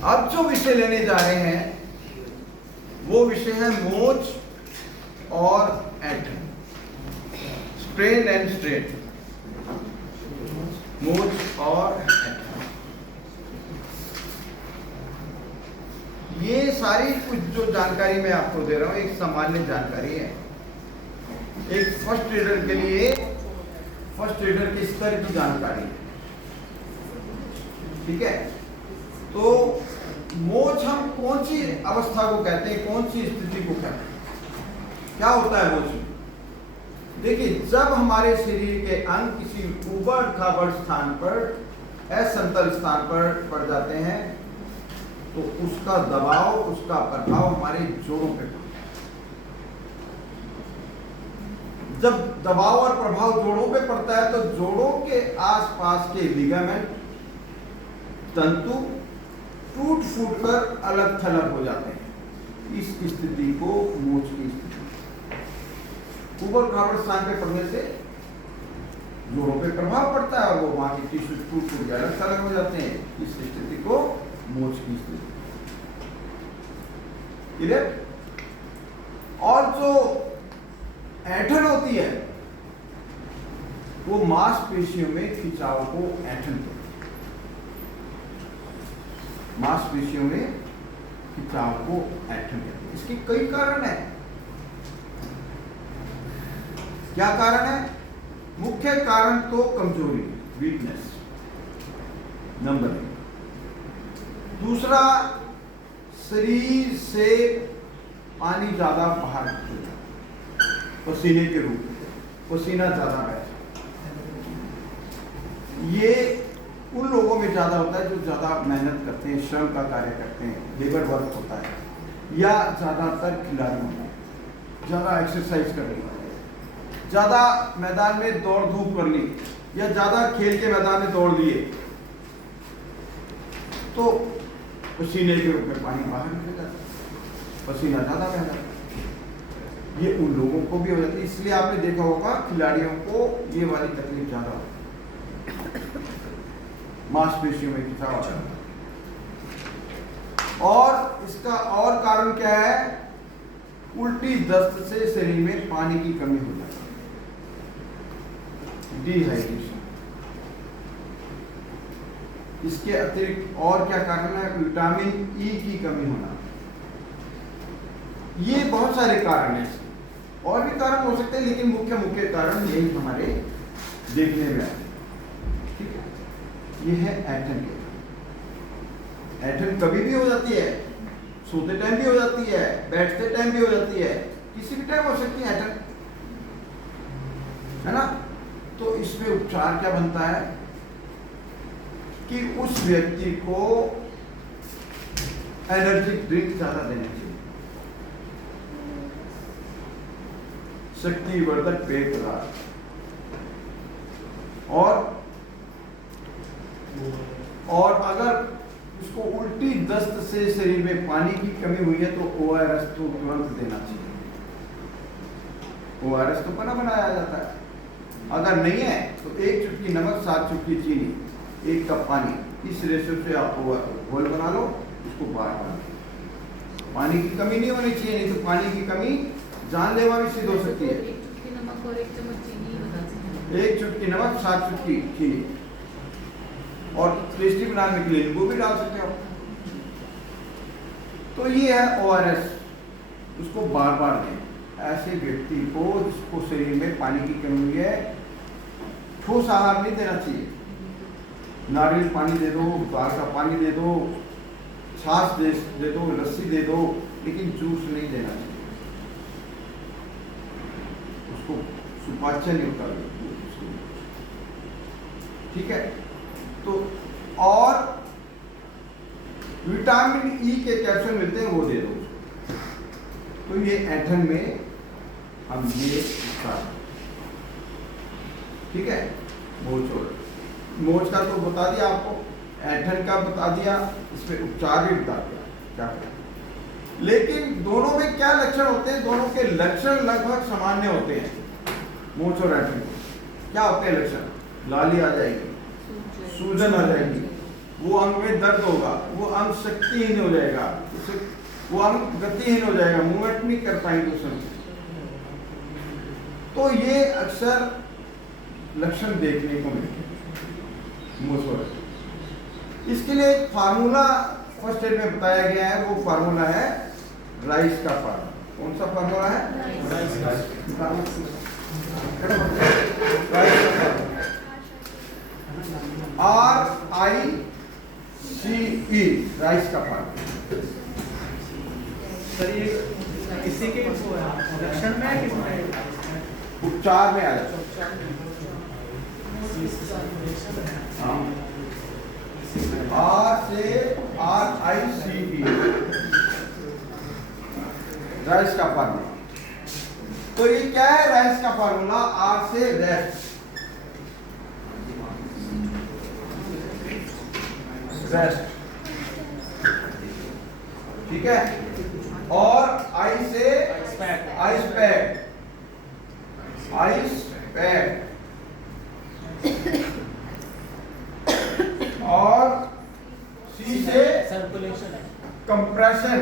अब जो विषय लेने जा रहे हैं वो विषय है मोच और एटम, स्ट्रेन एंड स्ट्रेन, मोच और एटम। ये सारी कुछ जो जानकारी मैं आपको दे रहा हूं एक सामान्य जानकारी है, एक फर्स्ट रीडर के लिए, फर्स्ट रीडर के स्तर की जानकारी है, ठीक है। तो मोच हम कौन सी अवस्था को कहते हैं, कौन सी स्थिति को कहते हैं, क्या होता है मोच? देखिए, जब हमारे शरीर के अंग किसी ऊबड़ खाबड़ स्थान पर, असमतल स्थान पर पड़ जाते हैं तो उसका दबाव, उसका प्रभाव हमारे जोड़ों पे पड़ता है। जब दबाव और प्रभाव जोड़ों पे पड़ता है तो जोड़ों के आसपास के लिगामेंट, तंतु टूट फूट कर अलग थलग हो जाते हैं। इस स्थिति को मोच की स्थिति। ऊबड़ खाबड़ स्थान पे पड़ने से जोड़ों पे प्रभाव पड़ता है और वो वहां के टिश्यू टूट फूट के अलग थलग हो जाते हैं। इस स्थिति को मोच की स्थिति। और जो ऐंठन होती है वो मांसपेशियों में खिंचाव को ऐंठन कहते हैं। मांसपेशियों में खिंचाव को ऐंठन कहते हैं। इसके कई कारण हैं। क्या कारण है? मुख्य कारण तो कमजोरी, वीकनेस, नंबर 1। दूसरा, शरीर से पानी ज्यादा बाहर निकल जाता है, पसीने के रूप में, पसीना ज्यादा बहता है। ये उन लोगों में ज्यादा होता है जो ज्यादा मेहनत करते हैं, श्रम का कार्य करते हैं, लेबर वर्क होता है, या ज्यादातर खिलाड़ियों में ज्यादा एक्सरसाइज करनी, ज्यादा मैदान में दौड़ धूप करनी, या ज्यादा खेल के मैदान में दौड़ लिए तो पसीने के रूप में पानी बाहर निकल जाता है, पसीना ज्यादा बह जाता है। ये उन लोगों को भी हो जाती है। इसलिए आपने देखा होगा खिलाड़ियों को ये वाली तकलीफ ज्यादा होती है, मांसपेशियों में खिंचाव आता है। और इसका और कारण क्या है? उल्टी दस्त से शरीर में पानी की कमी हो जाती है, डिहाइड्रेशन। इसके अतिरिक्त और क्या कारण है? विटामिन ई की कमी होना। ये बहुत सारे कारण हैं, और भी कारण हो सकते हैं, लेकिन मुख्य कारण यही हमारे देखने में आते हैं, ठीक है। ये है ऐंठन के। ऐंठन कभी भी हो जाती है, सोते टाइम भी हो जाती है, बैठते टाइम भी हो जाती है, किसी भी टाइम हो सकती है ऐंठन, है ना। तो इसमें उपचार क्या बनता है कि उस व्यक्ति को एनर्जी ड्रिंक ज्यादा देनी चाहिए, शक्तिवर्धक पेय पदार्थ। और अगर उसको उल्टी दस्त से शरीर में पानी की कमी हुई है तो ORS तो तुरंत देना चाहिए। ORS तो बनाया जाता है। अगर नहीं है तो 1 चुटकी नमक, 7 चुटकी चीनी, 1 कप पानी, इस रेशो से आप घोल बना लो, उसको बाहर बना लो। पानी की कमी नहीं होनी चाहिए, नहीं तो पानी की कमी जानलेवा भी सिद्ध हो सकती है। 1 चुटकी नमक और 1 चम्मच चीनी बता सकते हैं। 1 चुटकी नमक, 7 चुटकी चीनी, और टेस्टी बनाने के लिए नींबू भी डाल सकते हो। तो ये है ORS, उसको बार बार दें। ऐसे व्यक्ति को जिसको शरीर में पानी की कमी हुई है, ठोस आहार नहीं देना चाहिए। नारियल पानी दे दो, दाल का पानी दे दो, छाछ दे दो, लस्सी दे दो, लेकिन जूस नहीं देना चाहिए। उसको सुपाच्य नहीं होता, ठीक है। तो और विटामिन ई के कैप्सूल मिलते हैं, वो दे दो। तो ये ऐंठन में हम ये ठीक है। मोच का तो बता दिया आपको, ऐंठन का बता दिया, इसमें उपचार भी बता दिया क्या करें। लेकिन दोनों में क्या लक्षण होते हैं? दोनों के लक्षण लगभग सामान्य होते हैं। मोच और ऐंठन क्या होते हैं लक्षण? लाली आ जाएगी, सूजन आ जाएगी, वो अंग में दर्द होगा, वो अंग शक्तिहीन हो जाएगा, वो अंग गतिहीन हो जाएगा, मूवमेंट नहीं कर पाएंगे उस अंग। तो ये अक्सर लक्षण देखने को मिलते हैं मोसोरैठन। इसके लिए एक फार्मूला फर्स्ट एड में बताया गया है, वो फार्मूला है राइस का फार्मूला। कौन सा फार्मूला है? राइस का RICE, राइस का फार्मूला। सर ये किसी के लक्षण में है, किसमें उपचार में आ जाता है। R से RICE, राइस का फार्मूला। तो ये क्या है राइस का फार्मूला? R से रेस्ट, रेस्ट, ठीक है। और I से आइस पैक, आइस पैक, और C से सर्कुलेशन, कंप्रेशन,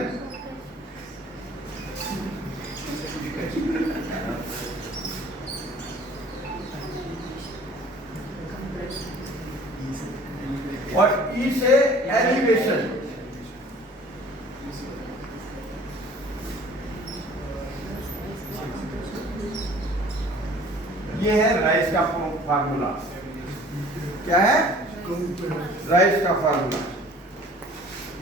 और E से एलिवेशन। ये है राइस का फार्मूला। क्या है? राइस का फार्मूला।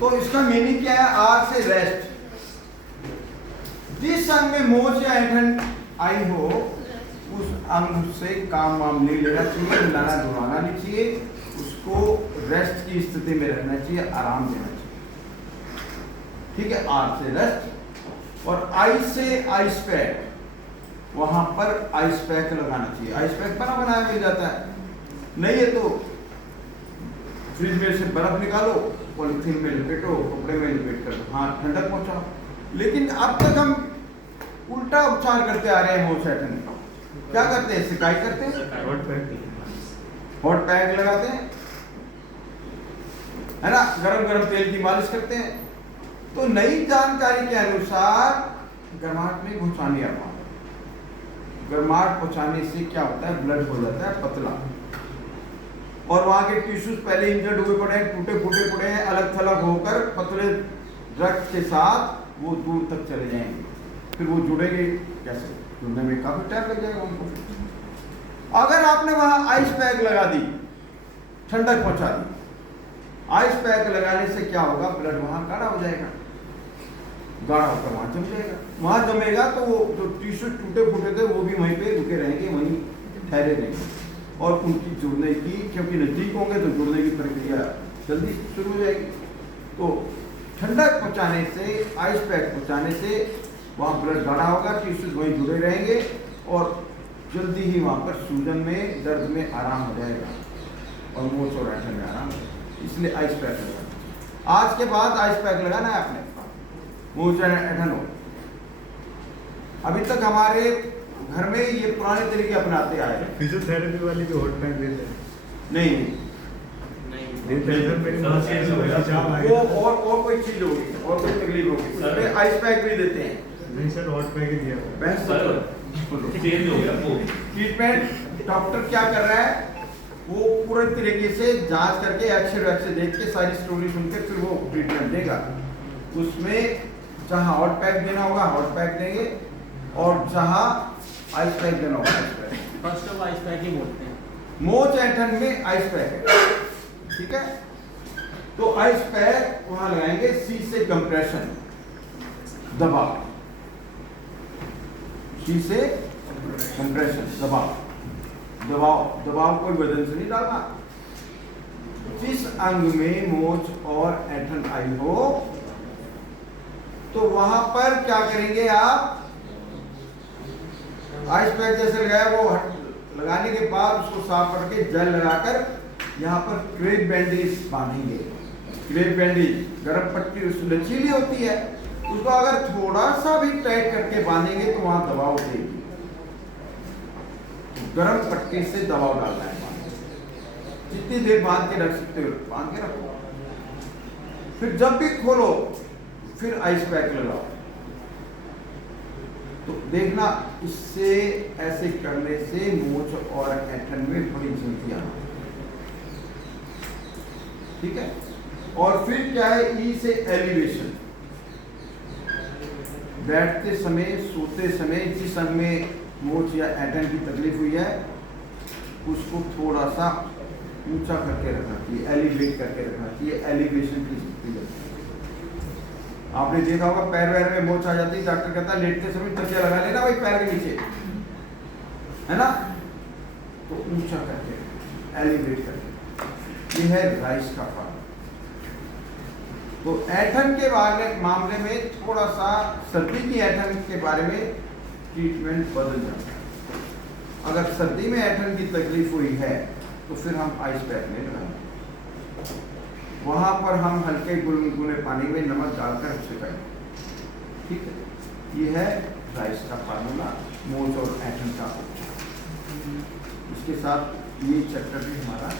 तो इसका मीनिंग क्या है? R से रेस्ट। जिस अंग में मोच या ऐंठन आई हो उस अंग से काम वाम नहीं लेना चाहिए, मिलाना डुलाना नहीं चाहिए, उसको रेस्ट की स्थिति में रहना चाहिए, आराम देना चाहिए, ठीक है। R से रेस्ट। और I से आइस पैक, वहां पर आइस पैक लगाना चाहिए। आइस पैक बना बनाया मिल जाता है, नहीं है तो फ्रिज में से बर्फ निकालो, पॉलिथीन में लपेटो, कपड़े में लपेट कर हाँ ठंडक पहुंचाओ। लेकिन अब तक हम उल्टा उपचार करते आ रहे हैं मोसैठन। क्या करते हैं? सिकाई करते हैं, हॉट पैक लगाते हैं, है ना, गरम गरम तेल की मालिश करते हैं। तो नई जानकारी के अनुसार गर्माहट में घुसानी आता है। गर्माहट पहुंचाने से क्या होता है? ब्लड हो जाता है पतला, और वहां के टिश्यूज पहले इंजर्ड हुए पड़े हैं, टूटे फूटे पड़े हैं, अलग थलग होकर पतले रक्त के साथ वो दूर तक चले जाएंगे। फिर वो जुड़ेंगे कैसे? जुड़ने में काफी टाइम लग जाएगा उनको। अगर आपने वहां आइस पैक लगा दी, ठंडक पहुंचा दी, आइस पैक लगाने से क्या होगा? ब्लड वहां गाढ़ा हो जाएगा, गाढ़ा होकर वहां जम जाएगा। वहां जमेगा तो वो जो टिश्यू टूटे फूटे थे वो भी वहीं पे रुके रहेंगे, वहीं ठहरे रहेंगे, और उनकी जुड़ने की, क्योंकि नजदीक होंगे तो जुड़ने की प्रक्रिया जल्दी शुरू हो जाएगी। तो ठंडक पहुंचाने से, आइस पैक पहुंचाने से वहाँ ब्लड गाढ़ा होगा, टिश्यूज वहीं जुड़े रहेंगे, और जल्दी ही वहाँ पर सूजन में, दर्द में आराम हो जाएगा, और मोच और ऐंठन में आराम होगा। इसलिए आइस पैक लगाना। आज के बाद आइस पैक लगाना है आपने, मोच ऐंठन हो। अभी तक हमारे घर में ये पुराने तरीके अपनाते आए हैं। फिजियोथेरेपी वाली भी हॉट पैक देते हैं? नहीं, वो और कोई चीज होगी, और कोई तकलीफ होगी, उसमें आइस पैक भी देते हैं। नहीं सर, हॉट पैक ही दिया। चेंज हो गया वो ट्रीटमेंट डॉक्टर क्या कर रहा है? वो पूरे तरीके से जांच करके एक्सरे देख के सारी स्टोरी सुनकर फिर वो ट्रीटमेंट देगा। उसमें जहां हॉट पैक देना होगा हॉट पैक देंगे, और जहां आइस पैक देना होगा ice pack. First of ice pack ही बोलते हैं। मोच ऐंठन में आइस पैक है, ठीक है। तो आइस पैक वहां लगाएंगे। सी से कंप्रेशन, दबाव, सी से कंप्रेशन, दबाव, दबाव कोई बदन से नहीं डालना। जिस अंग में मोच और ऐंठन आई हो तो वहां पर क्या करेंगे आप? आइस पैक जैसे लगाया, वो लगाने के बाद उसको साफ करके जेल लगाकर यहाँ पर क्रेप बैंडेज बांधेंगे। क्रेप बैंडेज गरम पट्टी उस लचीली होती है, उसको अगर थोड़ा सा भी टाइट करके बांधेंगे तो वहां दबाव देगी। तो गरम पट्टी से दबाव डालना है, जितनी देर बांध के रख सकते हो बांध के रखो। फिर जब भी खोलो फिर आइस पैक लगाओ। तो देखना इससे ऐसे करने से मोच और ऐंठन में बड़ी झुर्रियां, ठीक है। और फिर क्या है, ई से एलिवेशन। बैठते समय, सोते समय जिस अंग में मोच या ऐंठन की तकलीफ हुई है उसको थोड़ा सा ऊंचा करके रखना चाहिए, एलिवेट करके रखना चाहिए, एलिवेशन की स्थिति है। आपने देखा होगा पैर वैर में मोच आ जाती है, डॉक्टर कहता है लेटते समय तकिया लगा लेना भाई पैर के नीचे, है ना। तो ऊंचा करके, एलिवेट करके, ये है राइस का फल। तो ऐंठन के मामले में थोड़ा सा सर्दी की ऐंठन के बारे में ट्रीटमेंट बदल जाता है। अगर सर्दी में ऐंठन की तकलीफ हुई है तो फिर हम आइस पैक नहीं लगाएंगे, वहां पर हम हल्के गुनगुने पानी में नमक डालकर छिड़काएंगे, ठीक है। ये है राइस का फार्मूला मोच और ऐंठन का। इसके साथ ये चैप्टर भी हमारा